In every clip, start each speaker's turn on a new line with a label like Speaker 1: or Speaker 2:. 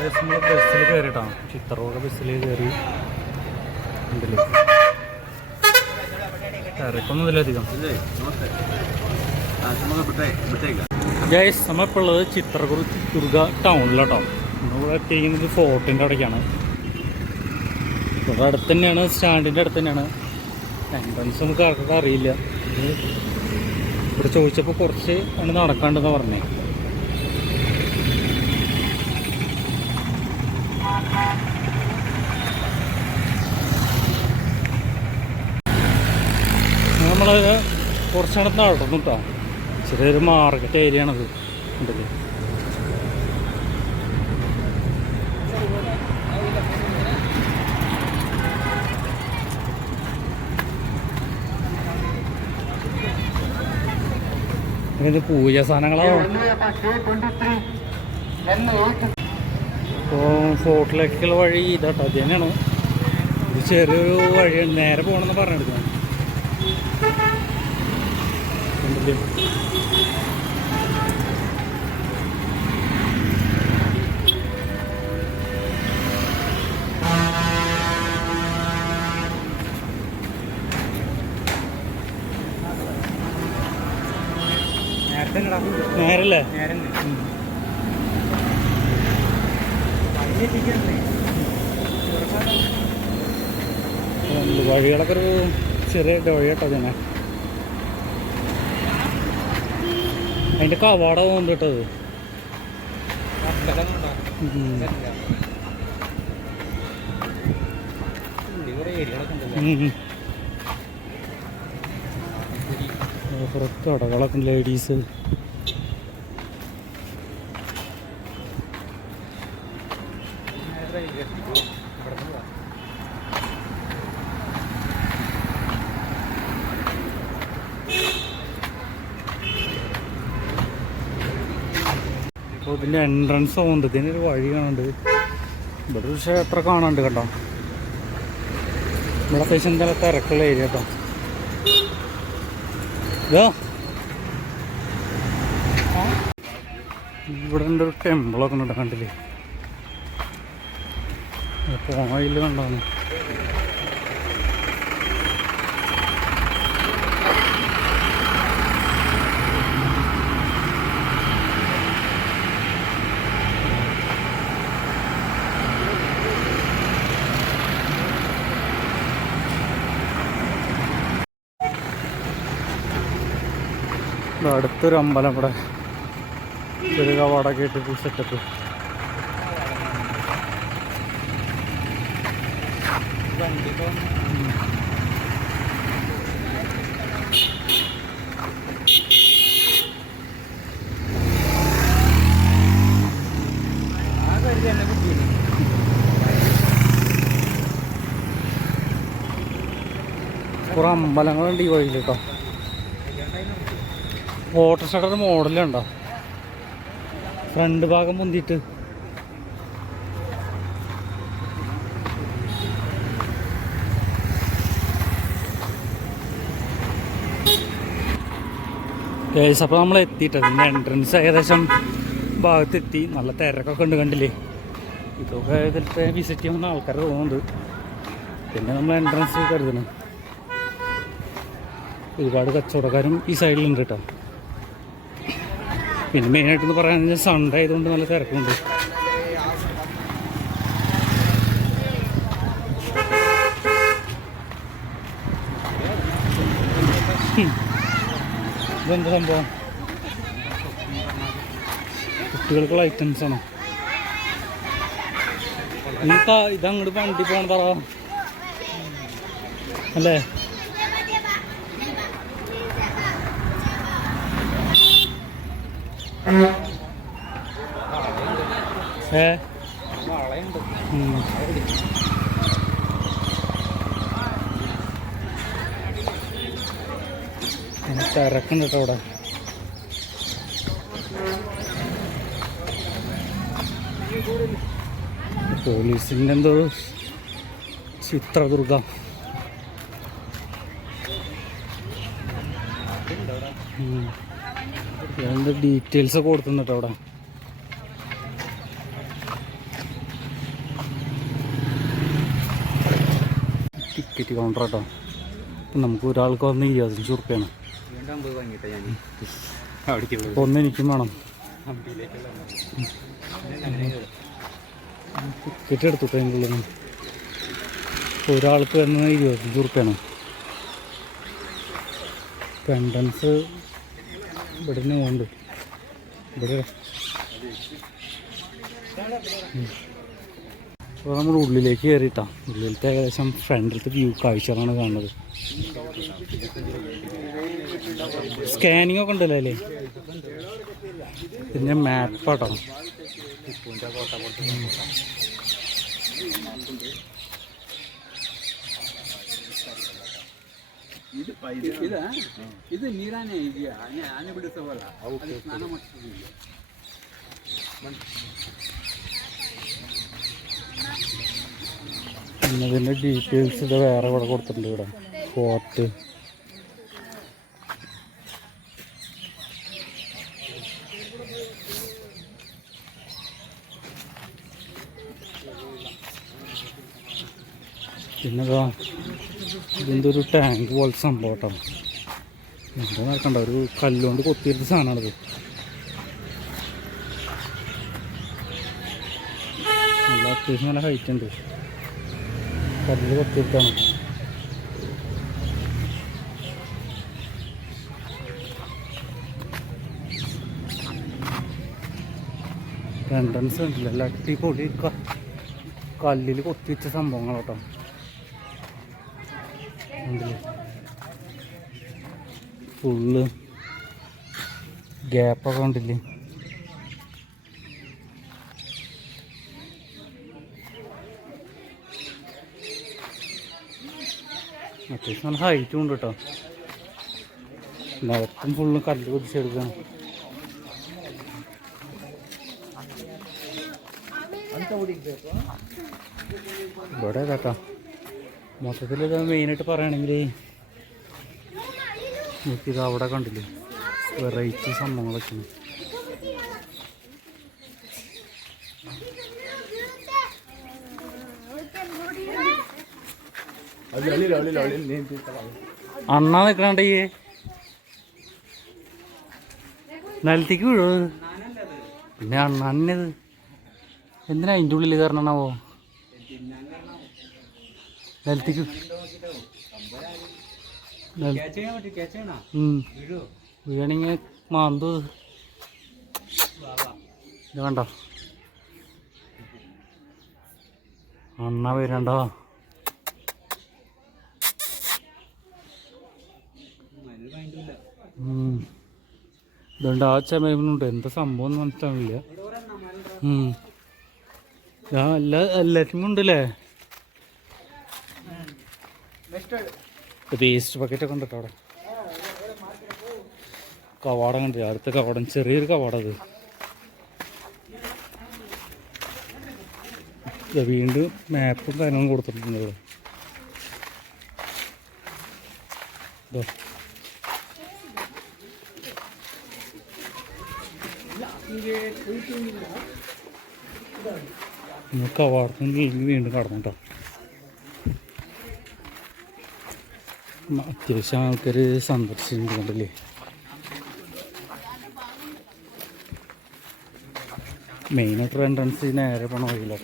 Speaker 1: നമ്മൾ ബസ്സിൽ കയറിയിട്ടാണ് ചിത്രോട് ബസ്സിൽ കയറി ഗൈസ് നമ്മളിപ്പോൾ ഉള്ളത് ചിത്രദുർഗ ടൗണിലാട്ടോ. നമ്മളിവിടെ എത്തിയിരിക്കുന്നത് ഫോർട്ടിന്റെ അവിടേക്കാണ്. ഇവിടെ അടുത്ത് തന്നെയാണ് സ്റ്റാൻഡിന്റെ അടുത്ത് തന്നെയാണ്. എൻട്രൻസ് നമുക്ക് ആർക്കൊക്കെ അറിയില്ല. ഇവിടെ ചോദിച്ചപ്പോൾ കുറച്ച് ആണ് നടക്കാണ്ടെന്ന് പറഞ്ഞേ. നമ്മൾ കുറച്ചവിടെ നടന്നു കേട്ടോ ചെറിയൊരു മാർക്കറ്റ് ഏരിയ ആണത് ഉണ്ടല്ലേ പൂജ സാധനങ്ങളാണ്? ഇപ്പോൾ ഫോർട്ടിലേക്കുള്ള വഴി ഇതാട്ടോ. അത് തന്നെയാണ്. ഇത് ചെറിയൊരു വഴി. നേരെ പോകണമെന്ന് പറഞ്ഞെടുക്കണം ഉണ്ടല്ലേ നേരല്ലേ. വഴികളൊക്കെ ഒരു ചെറിയ വഴിയാട്ടോ തന്നെ അതിന്റെ കവാട. ഉം. പുറത്ത് കടകളൊക്കെ ലേഡീസ് അപ്പോൾ ഇതിന്റെ എൻട്രൻസ് പോകുന്നുണ്ട് ഇതിനൊരു വഴി കാണുന്നുണ്ട്. ഇവിടെ ഒരു ക്ഷേത്രം കാണാനുണ്ട് കേട്ടോ. ഇവിടെ അത്യാവശ്യം നല്ല തിരക്കുള്ള ഏരിയ കേട്ടോ ഇതോ. ഇവിടെ ഉണ്ട് ഒരു ടെമ്പിളൊക്കെ ഉണ്ട് കണ്ടില്ലേ? പോയിൽ കണ്ടോന്ന് അടുത്തൊരു അമ്പലം ഇവിടെ. ഒരു കവാടൊക്കെ ഇട്ടിട്ട് സെറ്റപ്പ് കുറേ അമ്പലങ്ങളുണ്ട് ഈ വഴിയിൽ കേട്ടോ ഓട്ടോറിക്ഷയുടെ മോഡലുണ്ടോ? ഫ്രണ്ട് ഭാഗം പൊന്തിയിട്ട്. കേസ് അപ്പോൾ നമ്മൾ എത്തിയിട്ടത് ഇതിന്റെ എൻട്രൻസ് ഏകദേശം ഭാഗത്തെത്തി. നല്ല തിരക്കൊക്കെ ഉണ്ട് കണ്ടില്ലേ? ഇതൊക്കെ ഇതിലത്തെ വിസിറ്റ് ചെയ്യുന്ന ആൾക്കാർ തോന്നുന്നുണ്ട് പിന്നെ നമ്മൾ എൻട്രൻസ് കരുതണം. ഒരുപാട് കച്ചവടക്കാരും ഈ സൈഡിലുണ്ട് കേട്ടോ. പിന്നെ മെയിനായിട്ടെന്ന് പറയാൻ സൺഡേ ആയതുകൊണ്ട് നല്ല തിരക്കുണ്ട്. ഇതെന്താ സംഭവം? കുട്ടികൾക്കുള്ള ഐറ്റംസ് ആണോ? ക- ഇതങ്ങോട്ട് വണ്ടി പോകണം പറ അല്ലേ? ഏ? തിരക്കുണ്ട് അവിടെ. പോലീസിന്റെ എന്തോ ചിത്രദുർഗ. ഇത് ഡീറ്റെയിൽസ് ഒക്കെ കൊടുത്തുന്നുണ്ട് അവിടെ. ടിക്കറ്റ് കൗണ്ടർ കേട്ടോ നമുക്ക് ഒരാൾക്ക് വന്ന് ഇരുപത്തഞ്ച് ഉറുപ്പ്യാണ്. ഒന്ന് എനിക്കും വേണം. ടിക്കറ്റ് എടുത്തു എങ്കിലും ഒരാൾക്ക് വരുന്നത് ഇരുപത്തഞ്ച് ഉറുപ്പ്യാണ്. പെൻഡൻസ് ഇവിടെ ഇവിടുന്ന് വേണ്ടത് അപ്പോൾ നമ്മൾ ഉള്ളിലേക്ക് കയറിയിട്ടാ. ഉള്ളിലത്തെ ഏകദേശം ഫ്രണ്ടിലത്തെ വ്യൂ കാഴ്ചകളാണ് കാണുന്നത്. സ്കാനിങ് ഒക്കെ ഉണ്ടല്ലോ അല്ലേ? പിന്നെ മാപ്പാട്ടോ
Speaker 2: ಇದು ಇದು ನೀರಾನೇ ಇದೆಯಾ ಆನೆ ಆನೆ ಬಿಡುತ್ತವಲ್ಲ ಅದಕ್ಕೆ ಸ್ನಾನ ಮಾಡ್ತಿದ್ದೀವಿ
Speaker 1: പിന്നെ ഇതിൻ്റെ ഡീറ്റെയിൽസ് ഇത് വേറെ ഇവിടെ കൊടുത്തിട്ടുണ്ട് ഇവിടെ ഫോർട്ട് പിന്നെ ഇതാ ഇതിന്റെ ഒരു ടാങ്ക് പോലത്തെ സംഭവം കേട്ടോ. എന്താ നടക്കണ്ട ഒരു കല്ലുകൊണ്ട് കൊത്തിയിരുന്ന സാധനമാണത്. നല്ല അത്യാവശ്യം നല്ല ഹൈറ്റ് ഉണ്ട്. കല്ല് കൊത്തിയിട്ടാണ്. രണ്ടെണ്ണം ഉണ്ടല്ലോ അല്ല അടിപൊളി കല്ലിൽ കൊത്തിവെച്ച ഉണ്ടല്ലേ ഫുള്ള് ഗ്യാപ്പൊക്കെ ഉണ്ടല്ലേ? അത്യാവശ്യം നല്ല ഹൈറ്റും ഉണ്ട് കേട്ടോ നിലത്തും ഫുള്ള് കല്ല് കുതിച്ചെടുക്കണം. ഇവിടെ കേട്ടോ മൊത്തത്തിൽ ഇത് മെയിനായിട്ട് പറയുകയാണെങ്കിൽ എനിക്കിത് അവിടെ കണ്ടില്ലേ? വെറൈറ്റി സംഭവങ്ങളൊക്കെ. അണ്ണ നിൽക്കണേ നിലത്തേക്ക് വീഴോ പിന്നെ അണ്ണാനത് എന്തിനാ അതിന്റെ ഉള്ളിൽ കയറണാവോ നിലത്തേക്ക് വീണെങ്കിൽ മാന്തു. ഇത് വേണ്ട അണ്ണ വരണ്ടോ ഇതുകൊണ്ട് ആ ചമയുന്നുണ്ട് എന്താ സംഭവം എന്ന് മനസ്സിലാവില്ല എല്ലാ എല്ലാറ്റിനും ഉണ്ടല്ലേ വേസ്റ്റ് ബക്കറ്റൊക്കെ ഉണ്ട് അവിടെ. കവാടം കണ്ടില്ല? അടുത്ത കവാടം ചെറിയൊരു കവാടം അത് വീണ്ടും മാപ്പും കാര്യങ്ങളും കൊടുത്തിട്ടുണ്ട് ഇവിടെ. ഇന്ന് കവാടത്തിന് നീങ്ങി വീണ്ടും കടന്നു അത്യാവശ്യം ആൾക്കാർ സന്ദർശിക്കുന്നുണ്ടല്ലേ മെയിനായിട്ട് എൻട്രൻസ് നേരെ പോണ വഴിയില്ല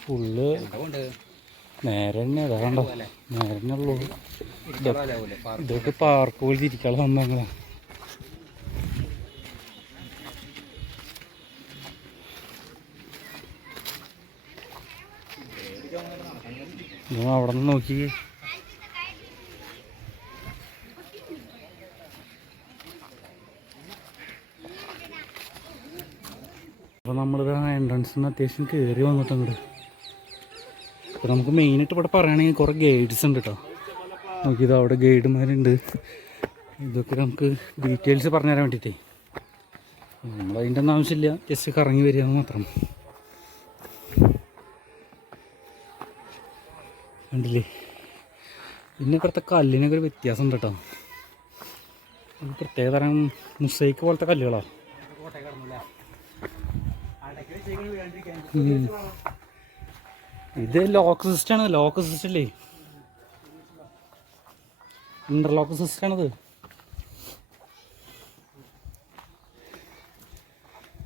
Speaker 1: ഫുള്ള് നേരെ തന്നെ അതാ കണ്ടോ? നേരെ തന്നെ ഉള്ളൂ. ഇതൊക്കെ പാർക്ക് പോലെ തിരിക്കാനുള്ള സംഭവങ്ങളാ. നിങ്ങൾ അവിടെ നിന്ന് നോക്കി. അപ്പോൾ നമ്മളിത് എൻട്രൻസിൽ നിന്ന് അത്യാവശ്യം കയറി വന്നിട്ടുണ്ട് അപ്പോൾ നമുക്ക് മെയിനായിട്ട് ഇവിടെ പറയുകയാണെങ്കിൽ കുറേ ഗൈഡ്സ് ഉണ്ട് കേട്ടോ നോക്കിയത് അവിടെ ഗൈഡുമാരുണ്ട്. ഇതൊക്കെ നമുക്ക് ഡീറ്റെയിൽസ് പറഞ്ഞു തരാൻ വേണ്ടിയിട്ടേ നമ്മളതിന്റെ ഒന്നും ആവശ്യമില്ല. ജസ്റ്റ് കറങ്ങി വരിക മാത്രം. കണ്ടില്ലേ? പിന്നെ ഇവിടുത്തെ കല്ലിനൊക്കെ ഒരു വ്യത്യാസം ഉണ്ട് കേട്ടോ. പ്രത്യേക തരം മുസൈക്ക് പോലത്തെ കല്ലുകളോ. ഇത് ലോക്ക് സിസ്റ്റാണ് ലോക്ക് സിസ്റ്റം അല്ലേ ഇന്റർലോക്ക് സിസ്റ്റം ആണിത്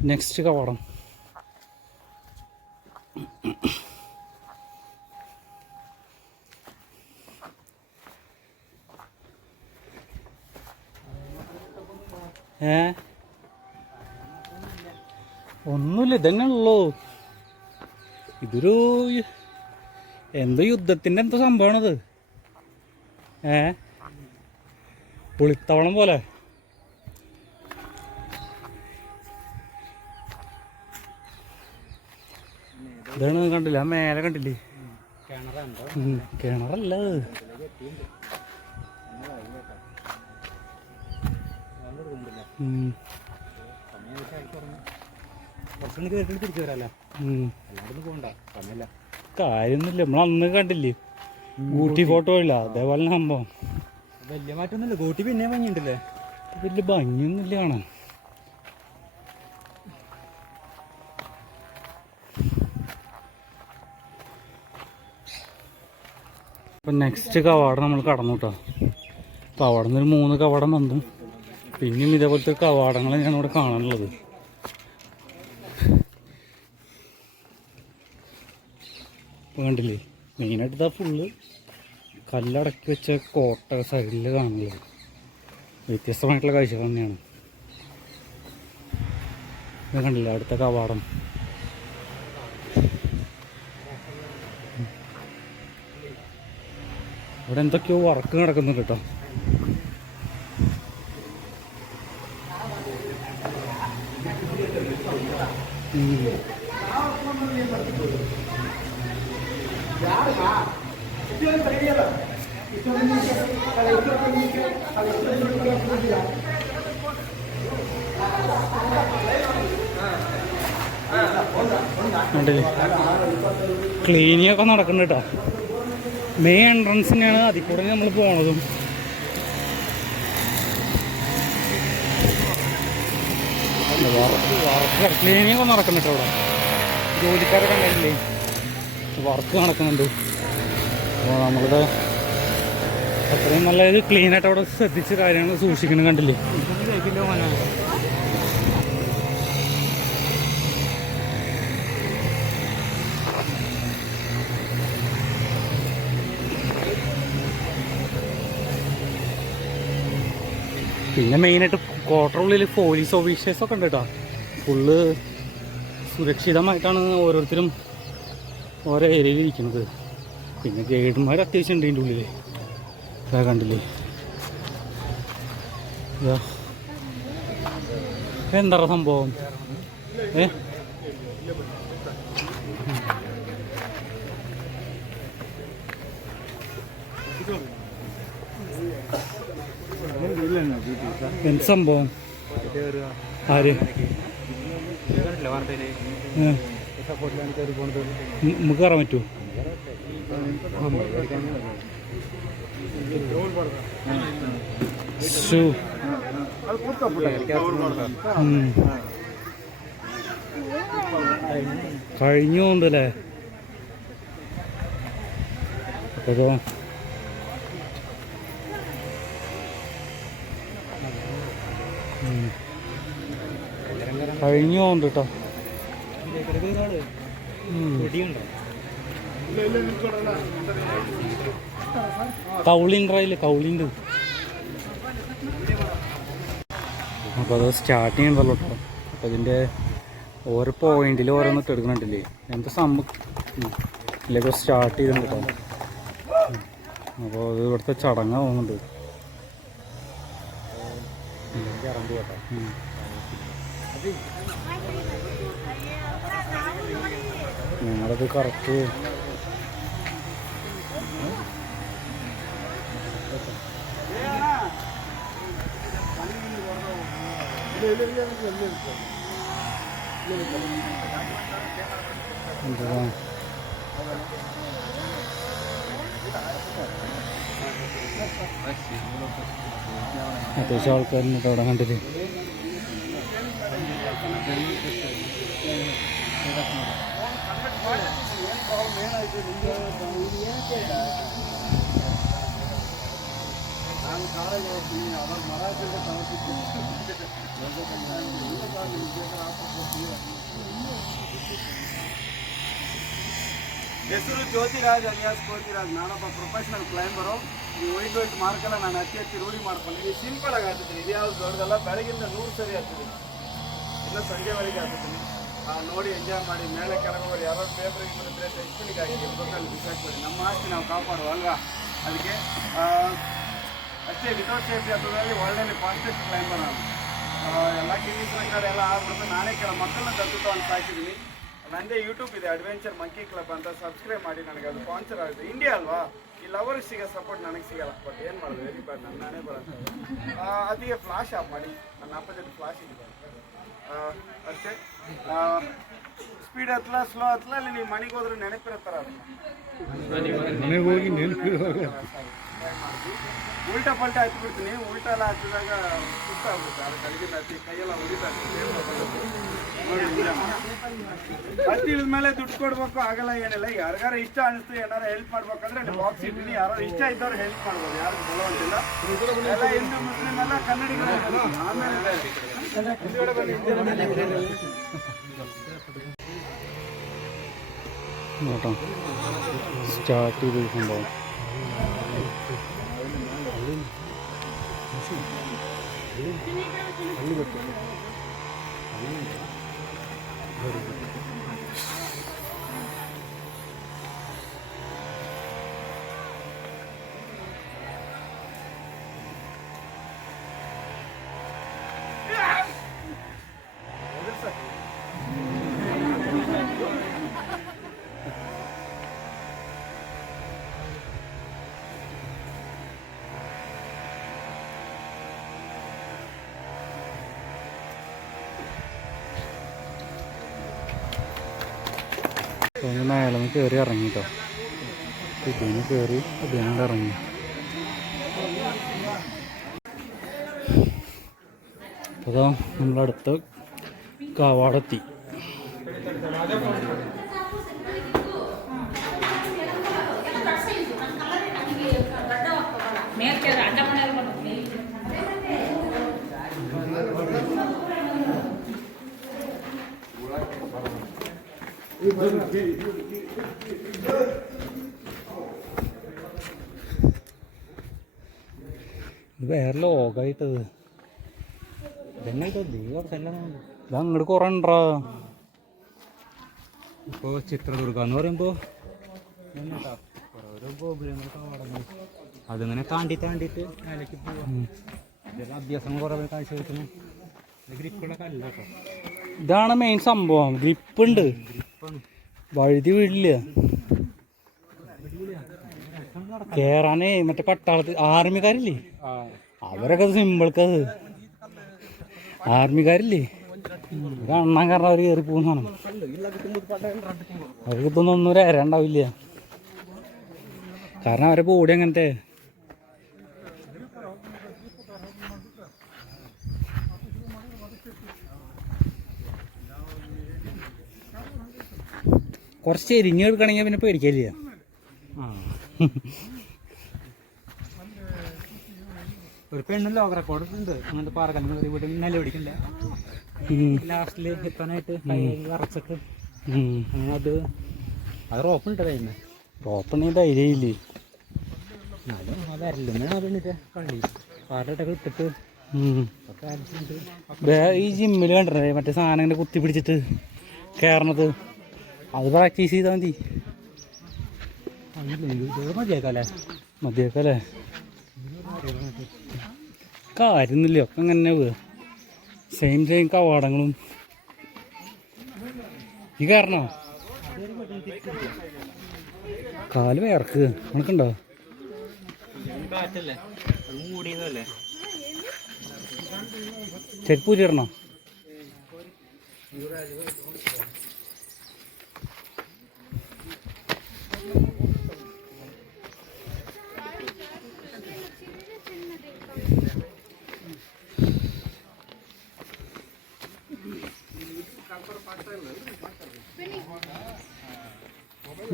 Speaker 1: നെക്സ്റ്റ് കവാടം ഏ? ഒന്നുമില്ല ഇതന്നെ ഉള്ളൂ ഇതൊരു എന്തോ യുദ്ധത്തിന്റെ എന്തോ സംഭവമാണത്. ഏ? പുളിത്തവളം പോലെ. ഇതാണ് കണ്ടില്ല? മേലെ കണ്ടില്ലേ? കിണറല്ല കാര്യൊന്നുമില്ല നമ്മൾ അന്ന് കണ്ടില്ലേ? ഊട്ടി ഫോട്ടോ ഇല്ല അതേപോലെ സംഭവം.
Speaker 2: വലിയ മാറ്റമൊന്നുമില്ല ഗോട്ടി പിന്നെ ഭംഗിയുണ്ടല്ലേ?
Speaker 1: വലിയ ഭംഗിയൊന്നുമില്ല കാണാൻ. അപ്പം നെക്സ്റ്റ് കവാടം നമ്മൾ കടന്നു കേട്ടോ അപ്പോൾ അവിടെ നിന്ന് ഒരു മൂന്ന് കവാടം വന്നു. പിന്നെയും ഇതേപോലത്തെ കവാടങ്ങൾ ഞാൻ ഇവിടെ കാണാനുള്ളത്. കണ്ടില്ലേ? മെയിനായിട്ട് ഇതാ ഫുള്ള് കല്ലടക്കി വെച്ച കോട്ട സൈഡിൽ കാണുന്നത്. വ്യത്യസ്തമായിട്ടുള്ള കാഴ്ചകൾ തന്നെയാണ്. കണ്ടില്ല? അടുത്ത കവാടം. ഇവിടെ എന്തൊക്കെയോ വർക്ക് നടക്കുന്നുണ്ട് കേട്ടോ ഉം. കണ്ടില്ലേ ക്ലീനിങ് ഒക്കെ നടക്കുന്നുണ്ട് കേട്ടോ മെയിൻ എൻട്രൻസിനാണ് അതിൽ കൂടെ നമ്മൾ പോണതും. വർക്ക് ക്ലീനിങ് ഒക്കെ നടക്കുന്നുണ്ട് അവിടെ ജോലിക്കാരൊക്കെ ഉണ്ടായില്ലേ വർക്ക് നടക്കുന്നുണ്ട്. അപ്പോൾ നമ്മളുടെ അത്രയും നല്ല ഇത് ക്ലീനായിട്ട് അവിടെ ശ്രദ്ധിച്ച് കാര്യങ്ങൾ സൂക്ഷിക്കണം കണ്ടില്ലേ? പിന്നെ മെയിനായിട്ട് കോട്ടറുള്ളിൽ പോലീസ് ഓഫീസേഴ്സൊക്കെ ഉണ്ട് കേട്ടോ ഫുള്ള് സുരക്ഷിതമായിട്ടാണ് ഓരോരുത്തരും ഓരോ ഏരിയയിൽ ഇരിക്കുന്നത്. പിന്നെ ഗൈഡന്മാർ അത്യാവശ്യം ഉണ്ട് ഇതിന്റെ ഉള്ളിൽ ഇതാ കണ്ടില്ലേ? എന്താ സംഭവം? ഏ? എന്ത് സംഭവം? ആര്? നമുക്ക് കയറാൻ പറ്റുമോ ഷൂ പോകുന്നല്ലേ കഴിഞ്ഞു കഴിഞ്ഞു പോകുന്നുണ്ട് കേട്ടോ. ഉം. കൗളിന്റെ അപ്പോൾ അത് സ്റ്റാർട്ട് ചെയ്യണ്ടല്ലോ കേട്ടോ. അപ്പോൾ ഇതിന്റെ ഓരോ പോയിന്റിൽ ഓരോന്നൊക്കെ എടുക്കണുണ്ടല്ലേ? എന്താ സംഭവം സ്റ്റാർട്ട് ചെയ്തിട്ടുണ്ട് കേട്ടോ. അപ്പോൾ അത് ഇവിടുത്തെ ചടങ്ങാവുന്നുണ്ട് തോന്നുന്നുണ്ട്. ഉം. ഞങ്ങളത് കറക്റ്റ് എന്താ അത്യാവശ്യം ആൾക്കാരുണ്ട് അവിടെ കണ്ടിട്ട്.
Speaker 3: ಹೆಸರು ಜ್ಯೋತಿರಾಜ್ ಅಲಿಯಾಸ್ ಜ್ಯೋತಿರಾಜ್ ನಾನೊಬ್ಬ ಪ್ರೊಫೆಷನಲ್ ಕ್ಲೈಂಬರು ಈ ವೈಟ್ ವೈಟ್ ಮಾರ್ಕೆಲ್ಲ ನಾನು ಅತಿ ಹೆಚ್ಚು ರೂಢಿ ಮಾಡ್ಕೊಂಡೆ. ಸಿಂಪಲ್ ಆಗಿ ಆಗ್ತಿದ್ದೀನಿ ಇದು ಯಾವ್ದು ದೊಡ್ಡದಲ್ಲ? ಬೆಳಗಿಂದ ನೂರು ಸರಿ ಆಗ್ತಿದ್ದೀನಿ ಇಲ್ಲ ಸಂಜೆವರೆಗೆ ಆ, ನೋಡಿ ಎಂಜಾಯ್ ಮಾಡಿ. ಮೇಲೆ ಕೆಳಗೋರು ಯಾರೋ ಪೇಪರ್ ಇದ್ರೆ ಡಸ್ಟ್ಬಿನ್ಗೆ ಆಗಿ ಗೊತ್ತಲ್ಲಿ ಬಿಸಾಕ್ಬೇಡಿ ನಮ್ಮ ಆಸ್ತಿ ನಾವು ಕಾಪಾಡುವ ಅಲ್ವಾ? ಅದಕ್ಕೆ ಅಷ್ಟೇ ವಿತೌಟ್ ಸೇಫ್ಟಿ ಹತ್ತದಲ್ಲಿ ಒಳ್ಳೆ ಫಾಸ್ಟೆಸ್ಟ್ ಕ್ಲೈಂಬರ್ ನಾನು. ಎಲ್ಲ ಕಿಂಗ್ಸ್ ರೆಕಾರ್ಡ್ ಎಲ್ಲ ಆಗ್ಬಿಟ್ಟು ನಾನೇ ಕೆಲ ಮಕ್ಕಳನ್ನ ದತ್ತು ಅಂತ ಹಾಕಿದ್ದೀನಿ ನಂದೇ ಯೂಟ್ಯೂಬ್ ಇದೆ ಅಡ್ವೆಂಚರ್ ಮಂಕಿ ಕ್ಲಬ್ ಅಂತ. ಸಬ್ಸ್ಕ್ರೈಬ್ ಮಾಡಿ ನನಗೆ. ಅದು ಸ್ಪಾನ್ಸರ್ ಆಗುತ್ತೆ. ಇಂಡಿಯಾ ಅಲ್ವಾ? ಇಲ್ಲಿ ಅವ್ರಿಗೆ ಸಿಗೋ ಸಪೋರ್ಟ್ ನನಗೆ ಸಿಗಲ್ಲ. ಬಟ್ ಏನು ಮಾಡೋದು? ವೆರಿ ಬ್ಯಾಡ್ ನಾನು ನಾನೇ ಬರೋದು. ಅದಕ್ಕೆ ಫ್ಲಾಶ್ ಆಫ್ ಮಾಡಿ. ನನ್ನ ಅಪ್ಪದಲ್ಲಿ ಫ್ಲಾಶ್ ಇದೆ ಅಷ್ಟೇ. ಸ್ಪೀಡ್ ಹತ್ಲ ಸ್ಲೋ ಹತ್ಲ ಅಲ್ಲಿ ನೀವು ಮನೆಗೆ ಹೋದ್ರೆ ನೆನಪಿರುತ್ತಾರ
Speaker 1: ಮನೆಗೆ ಹೋಗಿ ನೆನಪಿರುವಾಗ
Speaker 3: ಉಲ್ಟಾ ಪಲ್ಟಾ ಹಚ್ಬಿಡ್ತೀನಿ ಬಿಡ್ತೀನಿ. ಉಲ್ಟಾ ಎಲ್ಲ ಹಚ್ಚಿದಾಗ ಸುತ್ತ ಆಗುತ್ತೆ. ಅದು ಕಡೆಗಿಂದ ಹತ್ತಿ ಕೈಯೆಲ್ಲ ಉರಿತಾ ಹತ್ತಿ ಇಳಿದ ಮೇಲೆ ದುಡ್ಡು ಕೊಡ್ಬೇಕು ಆಗಲ್ಲ ಏನಿಲ್ಲ. ಯಾರಿಗಾರ ಇಷ್ಟ ಅನಿಸ್ತು ಏನಾರ ಹೆಲ್ಪ್ ಮಾಡ್ಬೇಕಂದ್ರೆ ಅಲ್ಲಿ ಬಾಕ್ಸ್ ಇಟ್ಟಿನಿ ಯಾರೋ ಇಷ್ಟ ಇದ್ದವ್ರು ಹೆಲ್ಪ್ ಮಾಡ್ಬೋದು. ಯಾರು ಬರುವಂತಿಲ್ಲ ಎಲ್ಲ ಹಿಂದೂ ಮುಸ್ಲಿಮ್ ಎಲ್ಲ ಕನ್ನಡಿಗರು. ಆಮೇಲೆ.
Speaker 1: നോട്ടോ. സ്റ്റാർട്ട് ചെയ്ത് സംഭവം തോന്നുന്ന കയറി ഇറങ്ങി കേട്ടോ ഇതിന് കയറി അതിനോട് ഇറങ്ങി അതാ നമ്മളടുത്ത് കാവാടെത്തി
Speaker 4: Thank
Speaker 1: you. വേറെ ലോകമായിട്ട് ഇതന്നെ ഇത്? അങ്ങോട്ട് കുറേ ഉണ്ടോ ഇപ്പോൾ ചിത്രദുർഗ എന്ന് പറയുമ്പോൾ ഓരോ ഗോപുരങ്ങളൊക്കെ അവിടെ അതിങ്ങനെ താണ്ടി താണ്ടിയിട്ട് മേലേക്ക് പോവാം. അഭ്യാസം കുറവ് കാഴ്ച ഗ്രിപ്പുള്ള കല്ല ഇതാണ് മെയിൻ സംഭവം. ഗ്രിപ്പ് ഉണ്ട് വഴുതി വീടില്ല കേറാനേ മറ്റേ പട്ടാളത്തിൽ ആർമിക്കാരില്ലേ? അവരൊക്കെ സിമ്പിൾക്കത്. ആർമിക്കാരില്ലേ? ഇത് അണ്ണാൻ കാരണം അവർ കയറി പോകുന്നതാണ് അവർക്ക് ഇതൊന്നും ഒന്നും ഒരു അര ഉണ്ടാവില്ല. കാരണം അവരെ ബോഡി അങ്ങനത്തെ. കുറച്ച് എരിഞ്ഞ് എടുക്കണമെങ്കിൽ പിന്നെ പേടിക്കില്ല
Speaker 5: ഒരു പെണ്ണ് ലോക റെക്കോർഡ് ഉണ്ട് അങ്ങനത്തെ പാറക്കല്ല് വീട്ടിൽ നില പിടിക്കണ്ടേ? ലാസ്റ്റിൽ എത്താനായിട്ട് വറച്ചിട്ട് അങ്ങനെ അത് അത് റോപ്പ് ഉണ്ട് കയ്യിൽ
Speaker 1: ഓപ്പണിങ് ധൈര്യമില്ലേ
Speaker 5: എന്നാലും ആ വരലെന്നാണ് ആ പെണ്ണിട്ട് കളി. പാറയിട്ടൊക്കെ ഇട്ടിട്ട്
Speaker 1: ഈ ജിമ്മിൽ കണ്ടിട്ടേ മറ്റേ സാധനം ഇങ്ങനെ കുത്തി പിടിച്ചിട്ട് കയറണത് അത് പ്രാക്ടീസ് ചെയ്താൽ മതി.
Speaker 5: മതിയാക്കല്ലേ
Speaker 1: മതിയൊക്കെ അല്ലേ കാര്യമൊന്നുമില്ല ഒക്കെ അങ്ങനെ സെയിം സെയിം കവാടങ്ങളും. ഈ കാരണോ? കാൽ വേർക്ക് കണക്കുണ്ടോ
Speaker 5: കാറ്റല്ലേ അത് മൂടിയതല്ലേ
Speaker 1: ചെരുപ്പ് ഊരിടണോ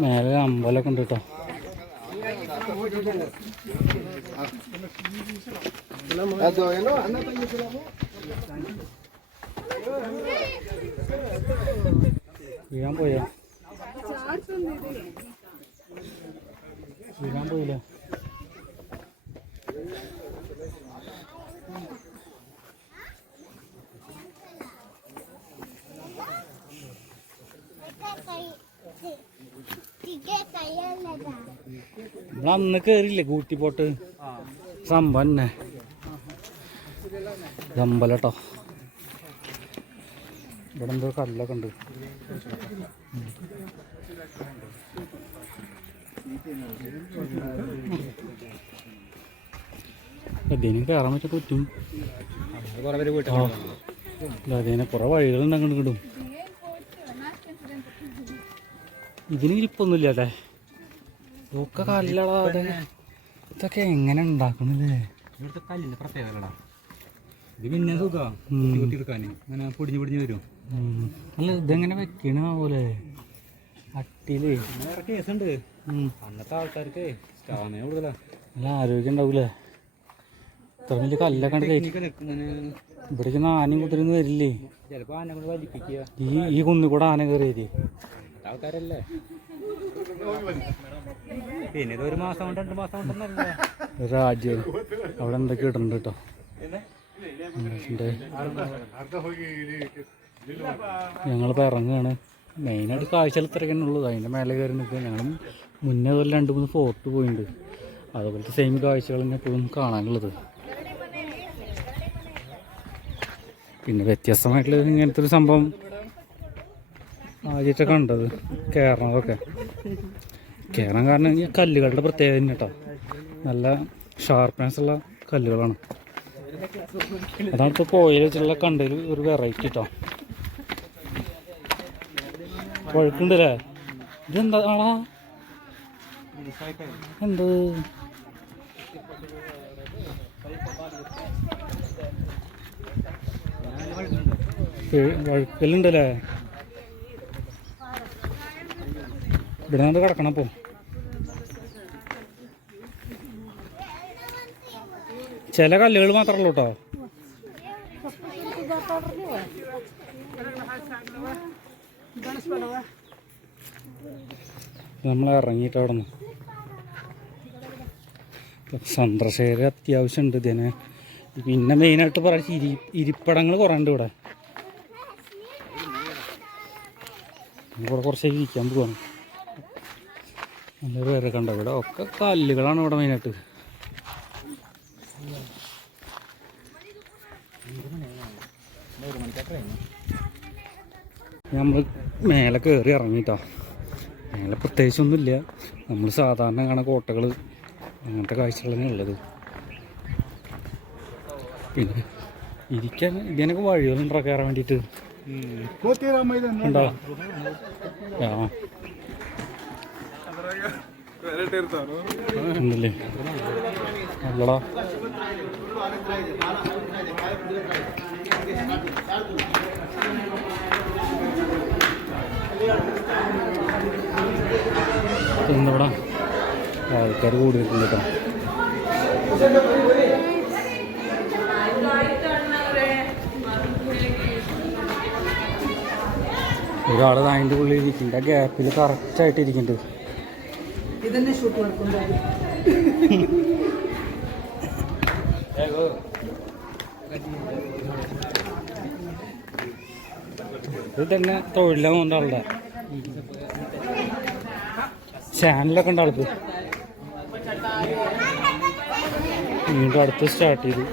Speaker 1: മേലെ അമ്പലമൊക്കെ ഉണ്ട് കേട്ടോ വീഴാൻ പോയോ വീഴാൻ പോയില്ലേ നമ്മളന്ന് അന്ന് കൂട്ടിപ്പോട്ട് കൂട്ടി പോട്ട് സംഭവം തന്നെ ഇത് അമ്പലം കേട്ടോ ഇവിടെ എന്തോ കല്ലൊക്കെ ഉണ്ട്. അതിനും കയറാൻ പറ്റാൻ പറ്റും. അതിനെ കുറെ വഴികളുണ്ട് അങ്ങോട്ട് കിട്ടും ഇതിന് ഇരിപ്പൊന്നുമില്ല അല്ലേ? ഇതൊക്കെ കല്ലടാ അതെ. ഇതൊക്കെ എങ്ങനെ ഉണ്ടാക്കണല്ലേ
Speaker 5: ഇവിടുത്തെ കല്ലിന്റെ പ്രത്യേകതകളാ ഇത് പിന്നെ സുഖാ.
Speaker 1: ഉം.
Speaker 5: കുത്തിയെടുക്കാൻ അങ്ങനെ പൊടിഞ്ഞ് പൊടിഞ്ഞ് വരും.
Speaker 1: അല്ല ഇതെങ്ങനെ വെക്കണ പോലെ? അട്ടിൽ.
Speaker 5: വേറെ കേസുണ്ട്. അന്നത്തെ ആൾക്കാർക്ക് സ്റ്റാമിന കൂടുതലാ.
Speaker 1: നല്ല ആരോഗ്യം ഉണ്ടാവൂലേ? ഇത്ര വലിയ കല്ലൊക്കെ ഇവിടേക്ക് ആനയും കുതിരൊന്നും വരില്ലേ?
Speaker 5: ചിലപ്പോ ആന കൊണ്ട് വലിപ്പിക്കുക.
Speaker 1: ഈ ഈ കുന്നിൽ കൂടെ ആന കയറിയത്.
Speaker 5: ആൾക്കാരല്ലേ? പിന്നെ ഇത് ഒരു മാസം കൊണ്ട് രണ്ട് മാസം കൊണ്ടൊന്നല്ല.
Speaker 1: രാജ്യം. അവിടെ എന്തൊക്കെ ഇടുന്നുണ്ട് കേട്ടോ. ഞങ്ങളിപ്പോൾ ഇറങ്ങുകയാണ്. മെയിനായിട്ട് കാഴ്ചകൾ ഇത്രയൊക്കെ ഉള്ളത്. അതിന്റെ മേലെ കയറി നിൽക്കുക. ഞങ്ങൾ മുന്നേ ഒരു രണ്ട് മൂന്ന് ഫോർട്ട് പോയിട്ടുണ്ട് അതുപോലത്തെ സെയിം കാഴ്ചകൾ തന്നെ എപ്പോഴും കാണാനുള്ളത്. പിന്നെ വ്യത്യസ്തമായിട്ടുള്ള ഇങ്ങനത്തെ ഒരു സംഭവം ആദ്യമായിട്ട് കണ്ടത്. കയറണതൊക്കെ കയറാൻ കാരണം ഈ കല്ലുകളുടെ പ്രത്യേകത തന്നെ കേട്ടോ നല്ല ഷാർപ്പ്നെസ് ഉള്ള കല്ലുകളാണ്. അതാണ് ഇപ്പോൾ പോയിൽ വെച്ചുള്ള കണ്ടതിൽ ഒരു വെറൈറ്റി കേട്ടോ വഴുക്കുണ്ടല്ലേ? ഇതെന്താ ആളാ എന്ത് വഴുക്കലുണ്ടല്ലേ? ഇവിടെ നിന്ന് കിടക്കണം അപ്പോൾ ചില കല്ലുകൾ മാത്രമേ ഉള്ളൂ കേട്ടോ നമ്മൾ ഇറങ്ങിയിട്ട് അവിടെ നിന്ന്. ചന്ദ്രശേഖര അത്യാവശ്യമുണ്ട് ഇതിനെ. പിന്നെ മെയിനായിട്ട് പറയാം ഇരി ഇരിപ്പിടങ്ങൾ കുറേ ഉണ്ട് ഇവിടെ. ഇവിടെ കുറച്ചേക്ക് ഇരിക്കാൻ പോവാണ്. നല്ല പേരൊക്കെ കണ്ട ഇവിടെ ഒക്കെ കല്ലുകളാണ് ഇവിടെ മെയിനായിട്ട് നമ്മൾ മേലെ കയറി ഇറങ്ങിട്ടോ. മേലെ പ്രത്യേകിച്ചൊന്നുമില്ല. നമ്മൾ സാധാരണ കാണുന്ന കോട്ടകൾ അങ്ങനത്തെ കാഴ്ചകളാണ് ഉള്ളത്. പിന്നെ ഇരിക്കാൻ ഇതിനൊക്കെ വഴികളുണ്ടോ കയറാൻ വേണ്ടിയിട്ട്? ആ. ഉണ്ടല്ലേ? ഇന്നിവിടെ ആൾക്കാർ കൂടിയിട്ടുണ്ട് കേട്ടോ. ഒരാൾ അതിന്റെ ഉള്ളിൽ ഇരിക്കുന്നുണ്ട് ആ ഗ്യാപ്പിൽ കറക്റ്റായിട്ട് ഇരിക്കുന്നുണ്ട് ഇത് തന്നെ തൊഴിലാണ് കൊണ്ട് ആളുടെ. ചാനലൊക്കെ ഉണ്ട് ആൾക്ക്. വീണ്ടും അടുത്ത് സ്റ്റാർട്ട് ചെയ്തു.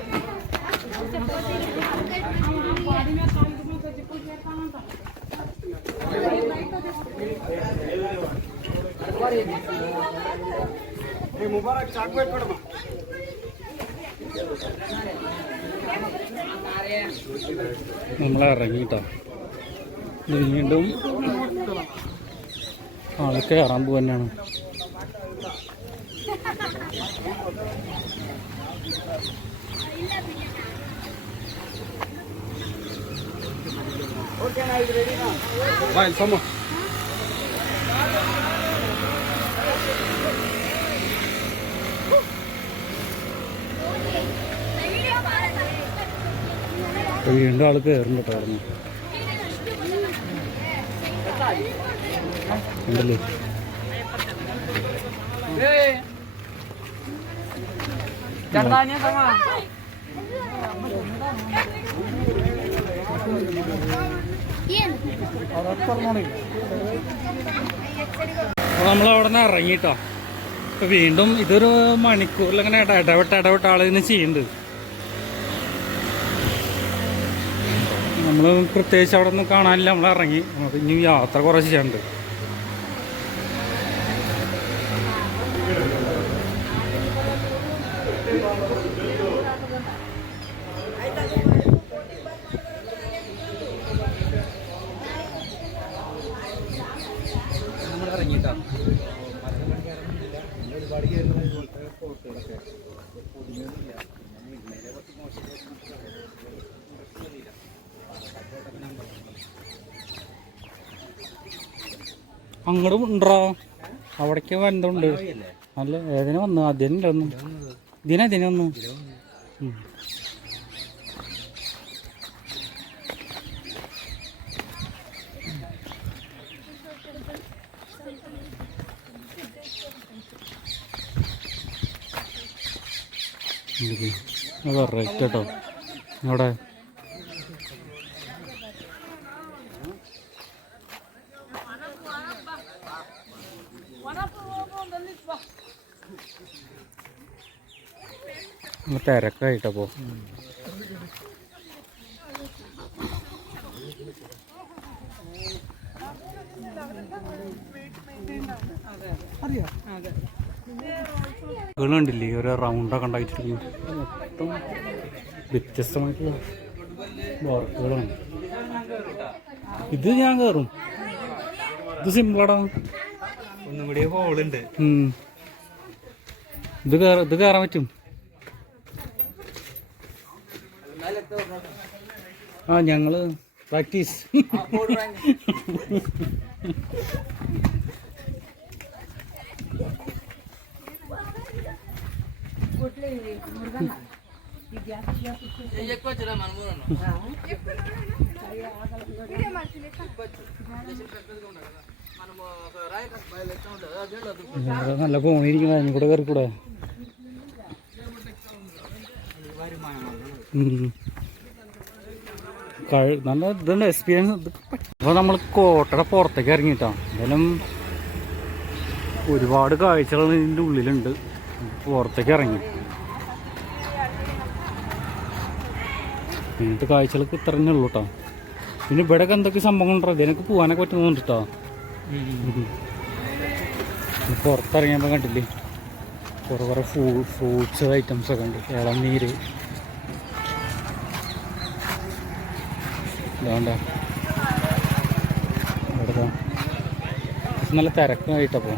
Speaker 3: मुबारक चाकू
Speaker 1: നമ്മളെ ഇറങ്ങിട്ടോ ഇത് വീണ്ടും ആൾ കയറാൻ പോകാനാണ്
Speaker 3: Vai, só uma.
Speaker 1: വീണ്ടും ആൾ കയറുന്നുണ്ടോ അവിടെ നിന്ന് അവിടെ നിന്ന് ഇറങ്ങിട്ടോ. വീണ്ടും ഇതൊരു മണിക്കൂറിൽ അങ്ങനെ ഇട- ഇടവിട്ട് ഇടവിട്ട് ഇതിന് ചെയ്യുന്നുണ്ട്. നമ്മൾ പ്രത്യേകിച്ച് അവിടെ ഒന്നും കാണാനില്ല നമ്മൾ ഇറങ്ങി. നമുക്ക് ഇനി യാത്ര കുറച്ച്
Speaker 5: ഇറങ്ങിയിട്ടാ ഒരുപാട് കയറുന്ന പോലത്തെ ഫോട്ടോകളൊക്കെ പൊടിയൊന്നുമില്ല പിന്നെ ഇന്നലെ കുറച്ച് മോശം
Speaker 1: അങ്ങോട്ട് ഉണ്ടോ അവിടേക്ക് വന്നതുണ്ട് അല്ല ഏതിനെ വന്നു. അതിനെ വന്നു ഇതിനെ ഇതിനെ. ഇത് കറക്റ്റ് കേട്ടോ. അവിടെ നല്ല തിരക്കായിട്ടപ്പോ കണ്ടില്ലേ ഒരു റൗണ്ടൊക്കെ ഉണ്ടായിട്ട് മൊത്തം വ്യത്യസ്തമായിട്ടുള്ള വർക്കുകളാണ്. ഇത് ഞാൻ കയറും ഇത് സിമ്പിളാടാ
Speaker 5: ഒന്നും കൂടി ഹോളുണ്ട്
Speaker 1: ഇത് കയറാൻ പറ്റും? ആ ഞങ്ങൾ പ്രാക്ടീസ് നല്ല കോണിയിരിക്കുന്ന അതിന് കൂടെ കയറി കൂടെ ഉം. കഴി- നല്ല ഇതുണ്ട് എക്സ്പീരിയൻസ് അപ്പോൾ നമ്മൾ കോട്ടയുടെ പുറത്തേക്ക് ഇറങ്ങിയിട്ടാണ് എന്തായാലും ഒരുപാട് കാഴ്ചകൾ ഇതിന്റെ ഉള്ളിലുണ്ട്. പുറത്തേക്ക് ഇറങ്ങി. ഇങ്ങനത്തെ കാഴ്ചകളൊക്കെ ഇത്ര തന്നെ ഉള്ളൂ കേട്ടോ പിന്നെ ഇവിടെയൊക്കെ എന്തൊക്കെ സംഭവങ്ങളുണ്ടോ ഇതിനൊക്കെ പോകാനൊക്കെ പറ്റുന്നുണ്ട് കേട്ടോ പുറത്തിറങ്ങിയപ്പോൾ കണ്ടില്ലേ? കുറേ കുറേ ഫ്രൂ ഫ്രൂട്ട്സ് ഐറ്റംസ് ഒക്കെ ഉണ്ട് ഇളനീര് ഇതാണ്ട. ഇവിടെ നല്ല തിരക്കായിട്ടപ്പോൾ